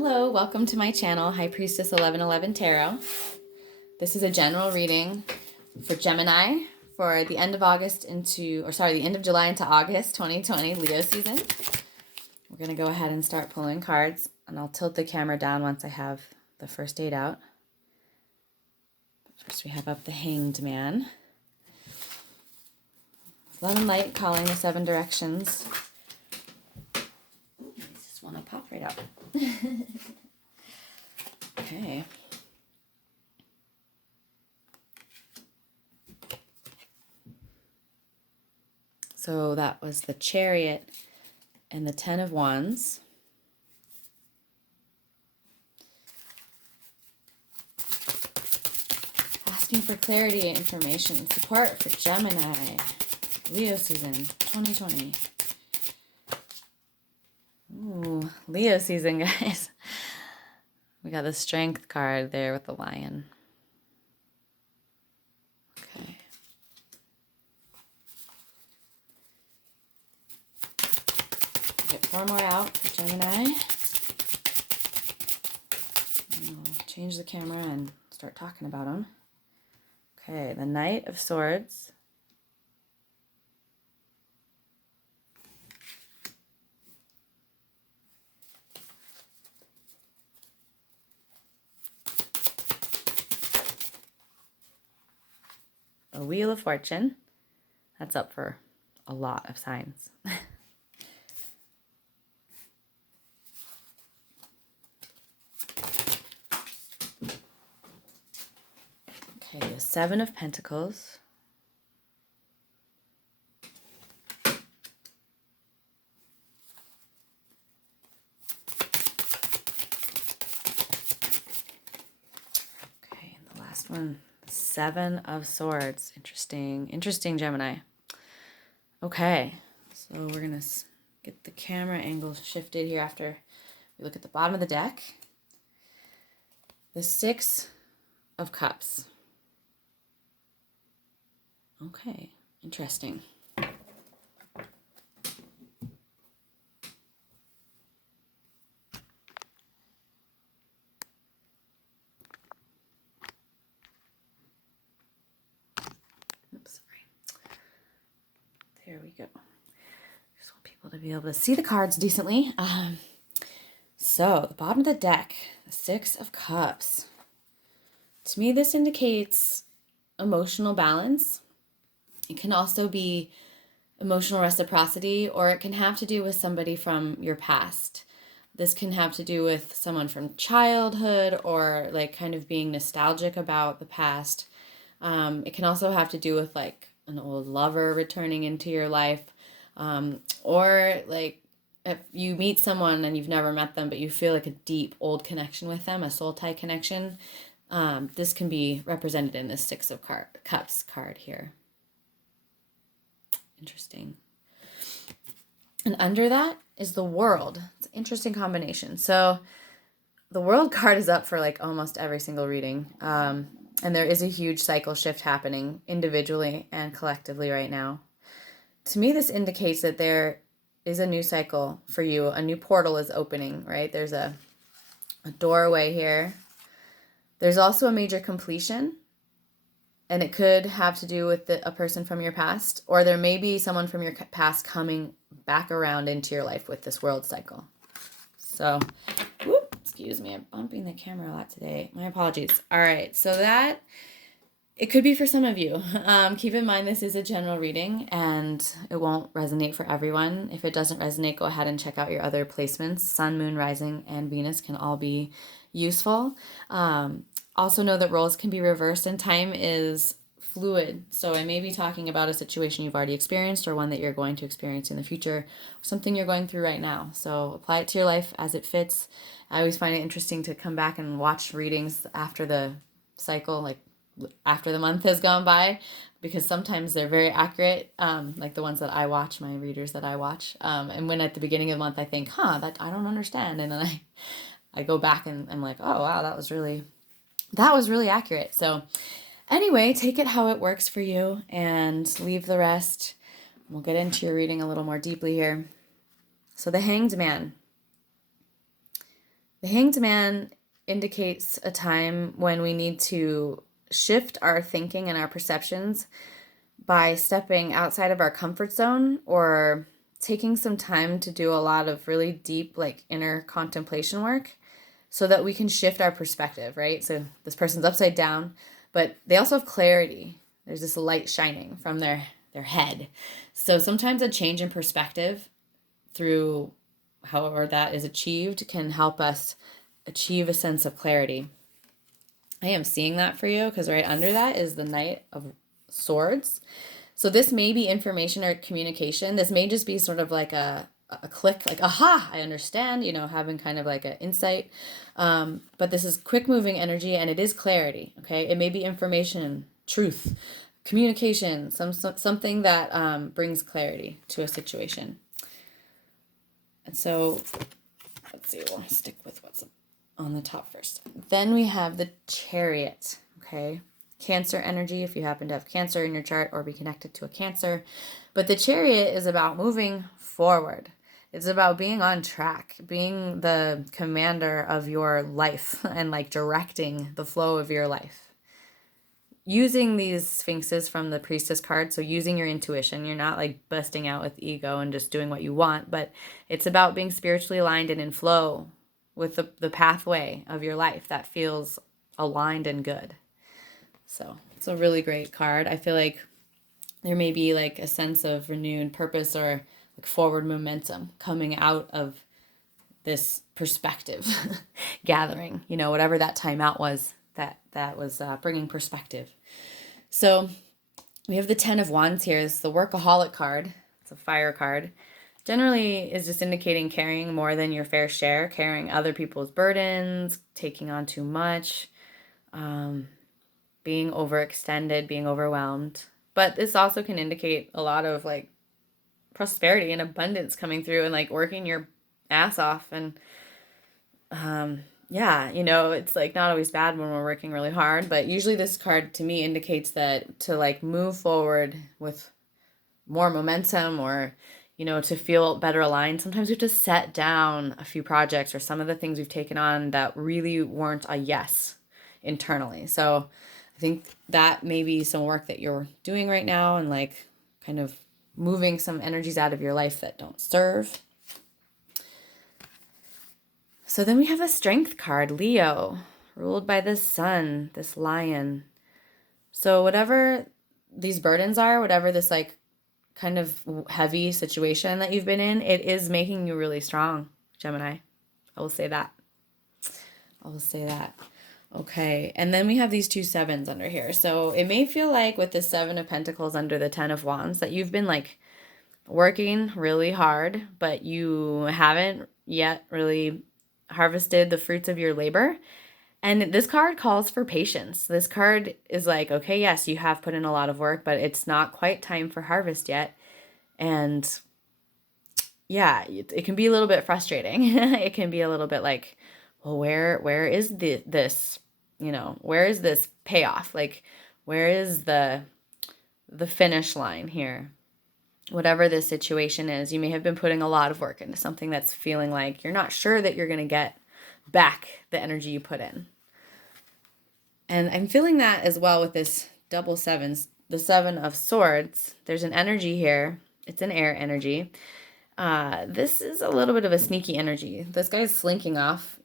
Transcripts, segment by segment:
Hello, welcome to my channel, High Priestess 1111 Tarot. This is a general reading for Gemini for the end of the end of July into August 2020, Leo season. We're going to go ahead and start pulling cards, and I'll tilt the camera down once I have the first 8 out. First we have up the Hanged Man. Love and light calling the 7 directions. Ooh, I just want to pop right out. Okay. So that was the Chariot and the 10 of Wands. Asking for clarity and information. Support for Gemini. Leo season 2020. Ooh, Leo season, guys. We got the Strength card there with the lion. Okay. Get 4 more out for Gemini. And we'll change the camera and start talking about them. Okay, the Knight of Swords. A Wheel of Fortune. That's up for a lot of signs. Okay, the 7 of Pentacles. Okay, and the last one. 7 of Swords. Interesting, Gemini. Okay, so we're going to get the camera angle shifted here after we look at the bottom of the deck. The 6 of Cups. Okay, interesting. Oops, sorry. There we go. Just want people to be able to see the cards decently. So, the bottom of the deck, the 6 of Cups. To me, this indicates emotional balance. It can also be emotional reciprocity, or it can have to do with somebody from your past. This can have to do with someone from childhood, or like kind of being nostalgic about the past. It can also have to do with like an old lover returning into your life, or like if you meet someone and you've never met them, but you feel like a deep old connection with them, a soul tie connection. This can be represented in this 6 of Cups card here. Interesting. And under that is the World. It's an interesting combination. So the World card is up for like almost every single reading. And there is a huge cycle shift happening individually and collectively right now. To me, this indicates that there is a new cycle for you. A new portal is opening, right? There's a doorway here. There's also a major completion. And it could have to do with a person from your past, or there may be someone from your past coming back around into your life with this World cycle. So, whoop, excuse me, I'm bumping the camera a lot today. My apologies. All right, so that, it could be for some of you. Keep in mind this is a general reading, and it won't resonate for everyone. If it doesn't resonate, go ahead and check out your other placements. Sun, Moon, Rising, and Venus can all be useful. Also know that roles can be reversed and time is fluid. So I may be talking about a situation you've already experienced or one that you're going to experience in the future, or something you're going through right now. So apply it to your life as it fits. I always find it interesting to come back and watch readings after the cycle, like after the month has gone by, because sometimes they're very accurate, like the ones that I watch, my readers that I watch. And when at the beginning of the month I think, that I don't understand. And then I go back and I'm like, oh, wow, that was really accurate. So anyway, take it how it works for you and leave the rest. We'll get into your reading a little more deeply here. So the Hanged Man. The Hanged Man indicates a time when we need to shift our thinking and our perceptions by stepping outside of our comfort zone or taking some time to do a lot of really deep, like inner contemplation work so that we can shift our perspective, right? So this person's upside down, but they also have clarity. There's this light shining from their head. So sometimes a change in perspective through however that is achieved can help us achieve a sense of clarity. I am seeing that for you because right under that is the Knight of Swords. So this may be information or communication. This may just be sort of like a click, like, aha, I understand, having kind of like an insight. But this is quick moving energy and it is clarity, okay? It may be information, truth, communication, something that brings clarity to a situation. And so, let's see, we'll stick with what's on the top first. Then we have the Chariot, okay? Cancer energy, if you happen to have Cancer in your chart or be connected to a Cancer. But the Chariot is about moving forward. It's about being on track, being the commander of your life and like directing the flow of your life. Using these Sphinxes from the Priestess card, so using your intuition. You're not like busting out with ego and just doing what you want, but it's about being spiritually aligned and in flow with the pathway of your life that feels aligned and good. So it's a really great card. I feel like there may be like a sense of renewed purpose or like forward momentum coming out of this perspective gathering, whatever that time out was that was bringing perspective. So we have the 10 of Wands here. It's the Workaholic card. It's a fire card. Generally is just indicating carrying more than your fair share, carrying other people's burdens, taking on too much, being overextended, being overwhelmed. But this also can indicate a lot of like prosperity and abundance coming through and like working your ass off. And it's like not always bad when we're working really hard, but usually this card to me indicates that to like move forward with more momentum or to feel better aligned, sometimes we have to set down a few projects or some of the things we've taken on that really weren't a yes internally. So I think that may be some work that you're doing right now and like kind of moving some energies out of your life that don't serve. So then we have a Strength card, Leo, ruled by the Sun, this lion. So whatever these burdens are, whatever this like kind of heavy situation that you've been in, it is making you really strong, Gemini. I will say that. Okay, and then we have these 2 sevens under here. So it may feel like with the 7 of Pentacles under the 10 of Wands that you've been like working really hard, but you haven't yet really harvested the fruits of your labor. And this card calls for patience. This card is like, okay, yes, you have put in a lot of work, but it's not quite time for harvest yet. And yeah, it can be a little bit frustrating. It can be a little bit like, well, where is this, where is this payoff? Like, where is the finish line here? Whatever this situation is, you may have been putting a lot of work into something that's feeling like you're not sure that you're going to get back the energy you put in. And I'm feeling that as well with this double sevens, the 7 of Swords. There's an energy here. It's an air energy. This is a little bit of a sneaky energy. This guy's slinking off.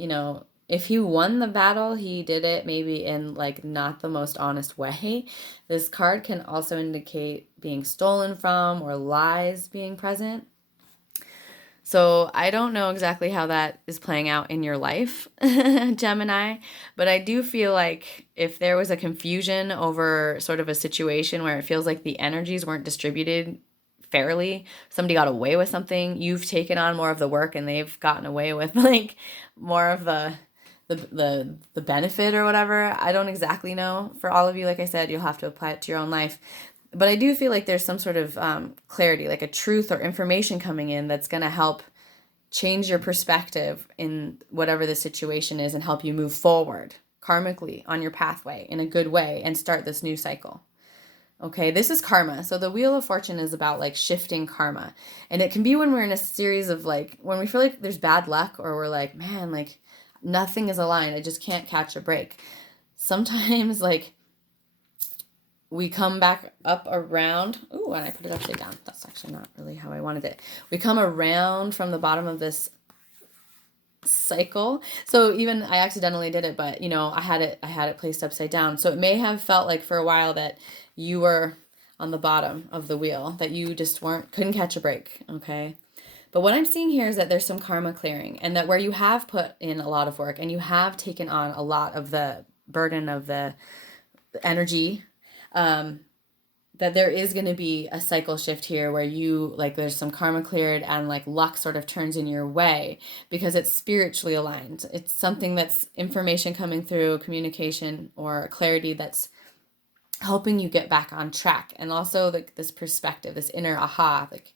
If he won the battle, he did it maybe in like not the most honest way. This card can also indicate being stolen from or lies being present. So I don't know exactly how that is playing out in your life, Gemini, but I do feel like if there was a confusion over sort of a situation where it feels like the energies weren't distributed fairly, somebody got away with something, you've taken on more of the work and they've gotten away with like more of the benefit or whatever. I don't exactly know. For all of you, like I said, you'll have to apply it to your own life. But I do feel like there's some sort of clarity, like a truth or information coming in that's going to help change your perspective in whatever the situation is and help you move forward karmically on your pathway in a good way and start this new cycle. Okay, this is karma. So the Wheel of Fortune is about like shifting karma. And it can be when we're in a series of like, when we feel like there's bad luck or we're like, man, like nothing is aligned. I just can't catch a break. Sometimes like we come back up around. Ooh, and I put it upside down. That's actually not really how I wanted it. We come around from the bottom of this cycle. So even I accidentally did it, but I had it placed upside down. So it may have felt like for a while that you were on the bottom of the wheel, that you just couldn't catch a break. Okay. But what I'm seeing here is that there's some karma clearing, and that where you have put in a lot of work and you have taken on a lot of the burden of the energy, that there is going to be a cycle shift here where there's some karma cleared and like luck sort of turns in your way because it's spiritually aligned. It's something that's information coming through, communication or clarity that's helping you get back on track. And also like this perspective, this inner aha, like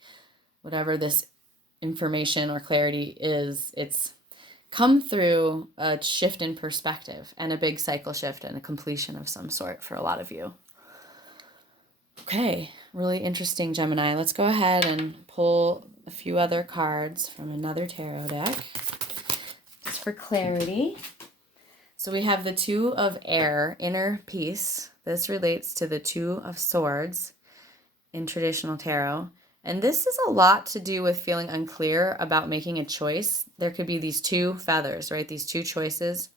whatever this information or clarity is, it's come through a shift in perspective and a big cycle shift and a completion of some sort for a lot of you. Okay, really interesting, Gemini. Let's go ahead and pull a few other cards from another tarot deck just for clarity. So we have the Two of Air, Inner Peace. This relates to the Two of Swords in traditional tarot. And this is a lot to do with feeling unclear about making a choice. There could be these two feathers, right? These two choices.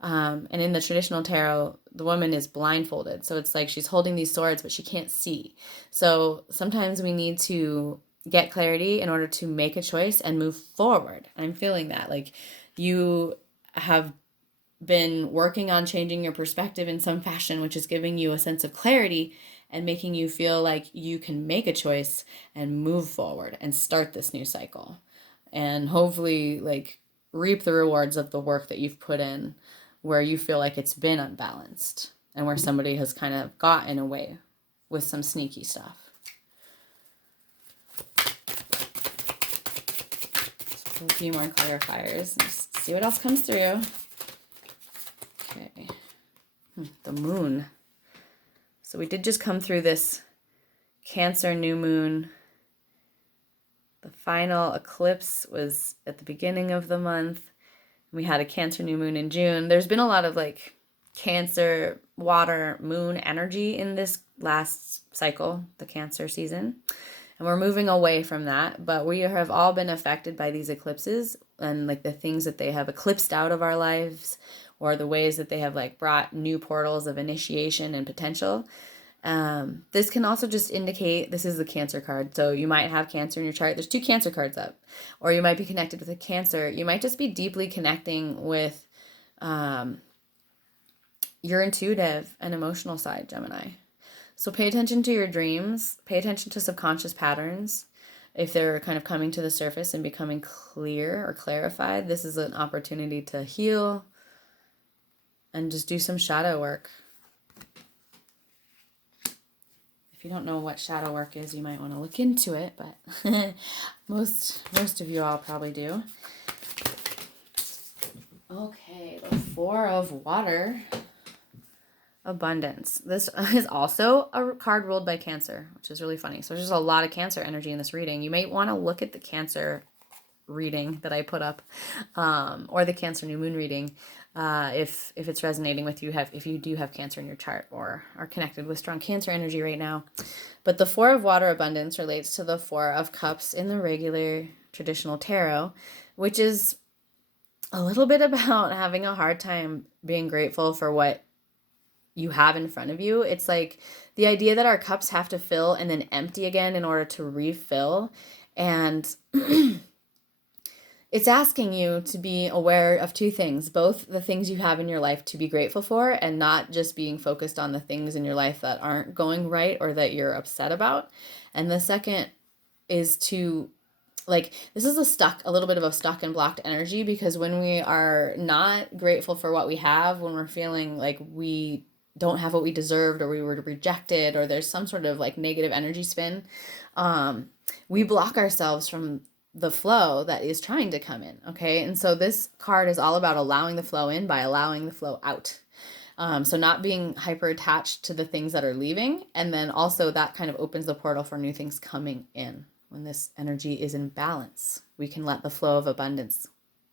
And in the traditional tarot, the woman is blindfolded. So it's like she's holding these swords, but she can't see. So sometimes we need to get clarity in order to make a choice and move forward. I'm feeling that. Like you have been working on changing your perspective in some fashion, which is giving you a sense of clarity and making you feel like you can make a choice and move forward and start this new cycle. And hopefully like reap the rewards of the work that you've put in where you feel like it's been unbalanced and where somebody has kind of got in a way with some sneaky stuff. Just a few more clarifiers and just see what else comes through. Okay. The moon. So we did just come through this Cancer new moon. The final eclipse was at the beginning of the month. We had a Cancer new moon in June. There's been a lot of like Cancer, water, moon energy in this last cycle, the Cancer season. And we're moving away from that, but we have all been affected by these eclipses and like the things that they have eclipsed out of our lives or the ways that they have like brought new portals of initiation and potential. This can also just indicate, this is the Cancer card. So you might have Cancer in your chart. There's two Cancer cards up, or you might be connected with a Cancer. You might just be deeply connecting with your intuitive and emotional side, Gemini. So pay attention to your dreams, pay attention to subconscious patterns. If they're kind of coming to the surface and becoming clear or clarified, this is an opportunity to heal and just do some shadow work. If you don't know what shadow work is, you might want to look into it, but most of you all probably do. Okay, the Four of Water. Abundance. This is also a card ruled by Cancer, which is really funny. So there's just a lot of Cancer energy in this reading. You may want to look at the Cancer reading that I put up, or the Cancer new moon reading, if it's resonating with you, if you do have Cancer in your chart or are connected with strong Cancer energy right now. But the Four of Water abundance relates to the Four of Cups in the regular traditional tarot, which is a little bit about having a hard time being grateful for what you have in front of you. It's like the idea that our cups have to fill and then empty again in order to refill. And it's asking you to be aware of two things, both the things you have in your life to be grateful for and not just being focused on the things in your life that aren't going right or that you're upset about. And the second is to this is a little bit of a stuck and blocked energy, because when we are not grateful for what we have, when we're feeling like we don't have what we deserved or we were rejected or there's some sort of like negative energy spin, we block ourselves from the flow that is trying to come in. Okay. And so this card is all about allowing the flow in by allowing the flow out. So not being hyper attached to the things that are leaving. And then also that kind of opens the portal for new things coming in. When this energy is in balance, we can let the flow of abundance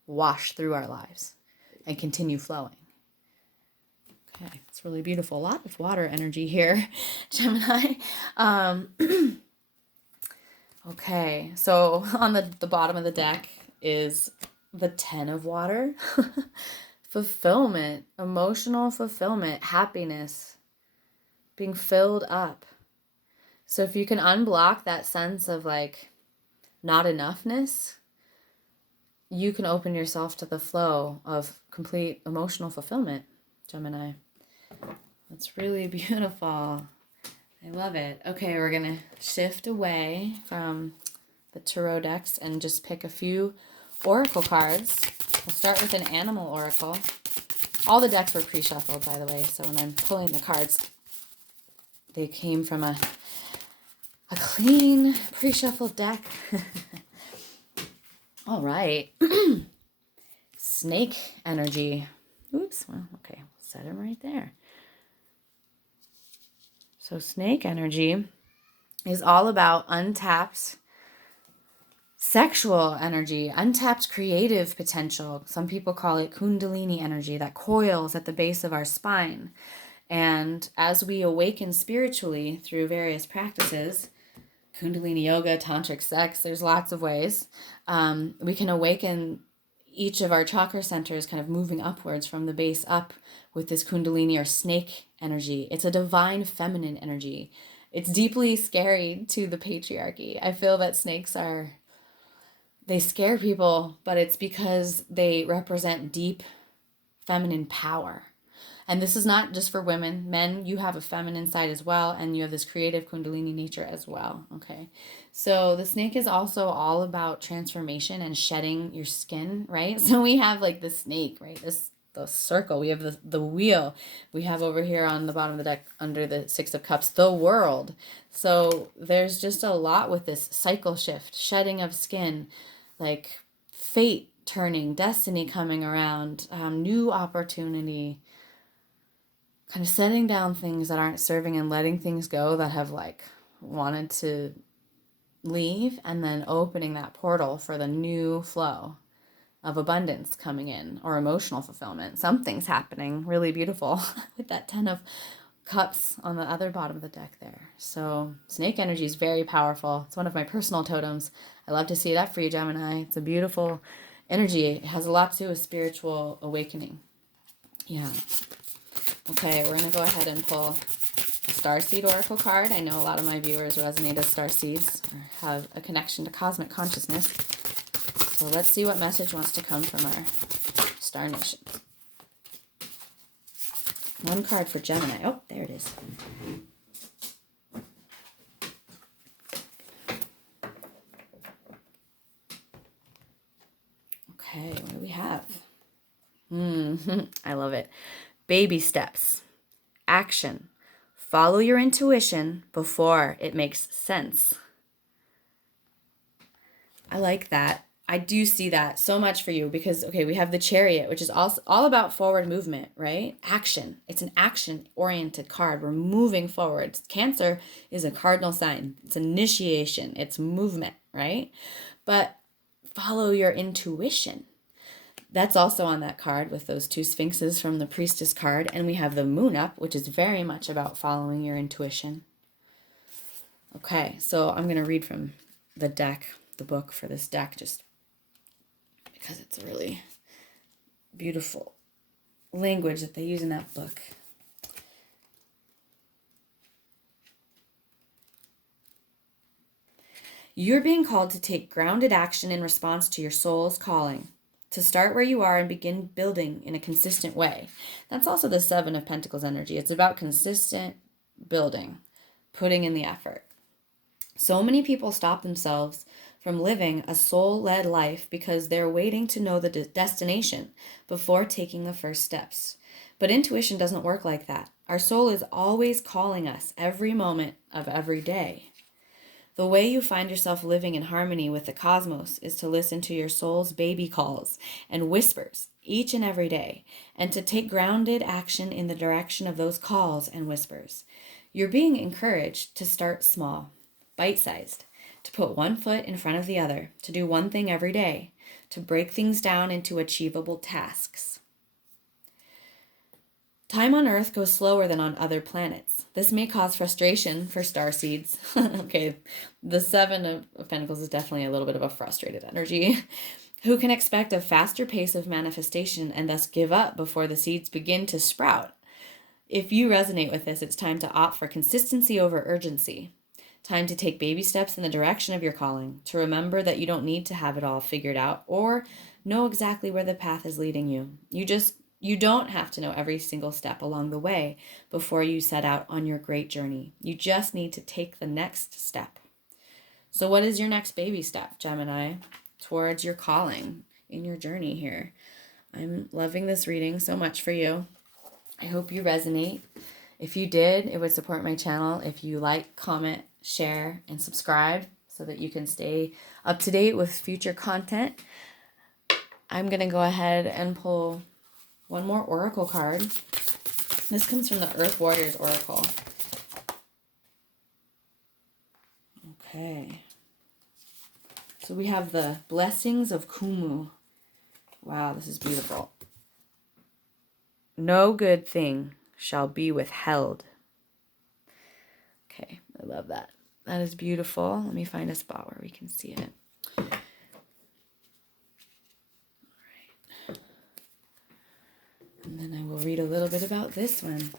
wash through our lives. and continue flowing. Okay, it's really beautiful. A lot of water energy here, Gemini. Okay, so on the bottom of the deck is the 10 of water. Fulfillment, emotional fulfillment, happiness, being filled up. So if you can unblock that sense of like not enoughness, you can open yourself to the flow of complete emotional fulfillment, Gemini. That's really beautiful. I love it. Okay, we're going to shift away from the tarot decks and just pick a few oracle cards. We'll start with an animal oracle. All the decks were pre-shuffled, by the way, so when I'm pulling the cards, they came from a clean pre-shuffled deck. All right. Snake energy. Oops. Well, okay. Set him right there. So snake energy is all about untapped sexual energy, untapped creative potential. Some people call it Kundalini energy that coils at the base of our spine. And as we awaken spiritually through various practices, Kundalini yoga, tantric sex, there's lots of ways, we can awaken each of our chakra centers, kind of moving upwards from the base up with this Kundalini or snake energy. It's a divine feminine energy. It's deeply scary to the patriarchy. I feel that snakes they scare people, but it's because they represent deep feminine power. And this is not just for women. Men, you have a feminine side as well, and you have this creative Kundalini nature as well, okay? So the snake is also all about transformation and shedding your skin, right? So we have like the snake, right? The circle. We have the wheel. We have over here on the bottom of the deck under the Six of Cups, the world. So there's just a lot with this cycle shift, shedding of skin, like fate turning, destiny coming around, new opportunity, kind of setting down things that aren't serving and letting things go that have like wanted to leave, and then opening that portal for the new flow of abundance coming in, or emotional fulfillment. Something's happening really beautiful with that 10 of Cups on the other bottom of the deck there. So snake energy is very powerful. It's one of my personal totems. I love to see that for you, Gemini. It's a beautiful energy. It has a lot to do with spiritual awakening. Yeah. Okay, we're going to go ahead and pull a Starseed Oracle card. I know a lot of my viewers resonate as starseeds or have a connection to cosmic consciousness. So let's see what message wants to come from our Star Nation. One card for Gemini. Oh, there it is. Okay, what do we have? I love it. Baby steps. Action. Follow your intuition before it makes sense. I like that. I do see that so much for you because, okay, we have the Chariot, which is also all about forward movement, right? Action. It's an action-oriented card. We're moving forward. Cancer is a cardinal sign. It's initiation. It's movement, right? But follow your intuition. That's also on that card with those two sphinxes from the Priestess card. And we have the Moon up, which is very much about following your intuition. Okay, so I'm going to read from the deck, the book for this deck, just because it's a really beautiful language that they use in that book. You're being called to take grounded action in response to your soul's calling, to start where you are and begin building in a consistent way. That's also the Seven of Pentacles energy. It's about consistent building, putting in the effort. So many people stop themselves from living a soul-led life because they're waiting to know the destination before taking the first steps. But intuition doesn't work like that. Our soul is always calling us every moment of every day. The way you find yourself living in harmony with the cosmos is to listen to your soul's baby calls and whispers each and every day, and to take grounded action in the direction of those calls and whispers. You're being encouraged to start small, bite-sized, to put one foot in front of the other, to do one thing every day, to break things down into achievable tasks. Time on Earth goes slower than on other planets. This may cause frustration for star seeds. Okay, the Seven of Pentacles is definitely a little bit of a frustrated energy. Who can expect a faster pace of manifestation and thus give up before the seeds begin to sprout? If you resonate with this, it's time to opt for consistency over urgency. Time to take baby steps in the direction of your calling, to remember that you don't need to have it all figured out or know exactly where the path is leading you. You don't have to know every single step along the way before you set out on your great journey. You just need to take the next step. So what is your next baby step, Gemini, towards your calling in your journey here? I'm loving this reading so much for you. I hope you resonate. If you did, it would support my channel if you like, comment, share, and subscribe so that you can stay up to date with future content. I'm going to go ahead and pull one more oracle card. This comes from the Earth Warriors Oracle. Okay. So we have the Blessings of Kumu. Wow, this is beautiful. No good thing shall be withheld. Okay, I love that. That is beautiful. Let me find a spot where we can see it. All right. And then I will read a little bit about this one.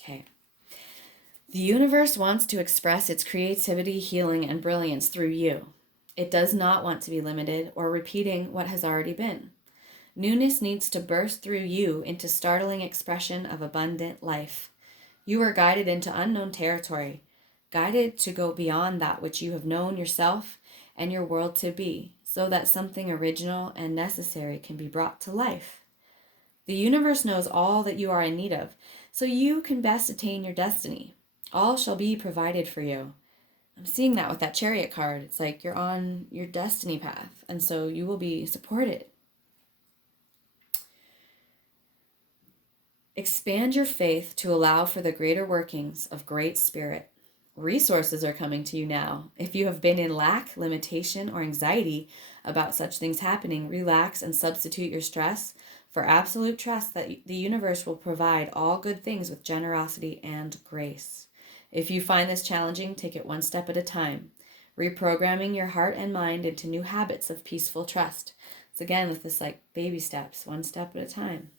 Okay. The universe wants to express its creativity, healing, and brilliance through you. It does not want to be limited or repeating what has already been. Newness needs to burst through you into startling expression of abundant life. You are guided into unknown territory, guided to go beyond that which you have known yourself and your world to be, so that something original and necessary can be brought to life. The universe knows all that you are in need of, so you can best attain your destiny. All shall be provided for you. I'm seeing that with that Chariot card. It's like you're on your destiny path, and so you will be supported. Expand your faith to allow for the greater workings of Great Spirit. Resources are coming to you now. If you have been in lack, limitation, or anxiety about such things happening, relax and substitute your stress for absolute trust that the universe will provide all good things with generosity and grace. If you find this challenging, take it one step at a time, reprogramming your heart and mind into new habits of peaceful trust. It's again with this like baby steps, one step at a time.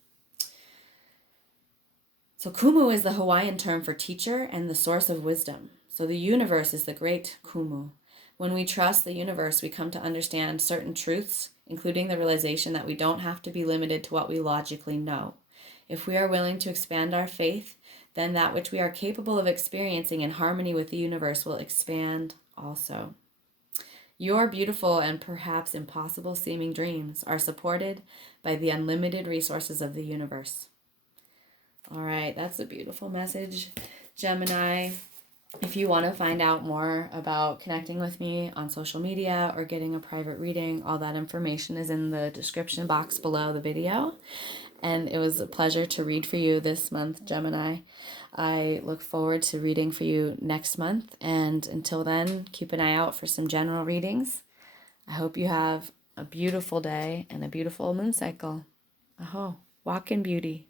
So Kumu is the Hawaiian term for teacher and the source of wisdom. So the universe is the great Kumu. When we trust the universe, we come to understand certain truths, including the realization that we don't have to be limited to what we logically know. If we are willing to expand our faith, then that which we are capable of experiencing in harmony with the universe will expand also. Your beautiful and perhaps impossible seeming dreams are supported by the unlimited resources of the universe. All right, that's a beautiful message, Gemini. If you want to find out more about connecting with me on social media or getting a private reading, all that information is in the description box below the video. And it was a pleasure to read for you this month, Gemini. I look forward to reading for you next month. And until then, keep an eye out for some general readings. I hope you have a beautiful day and a beautiful moon cycle. Aho, walk in beauty.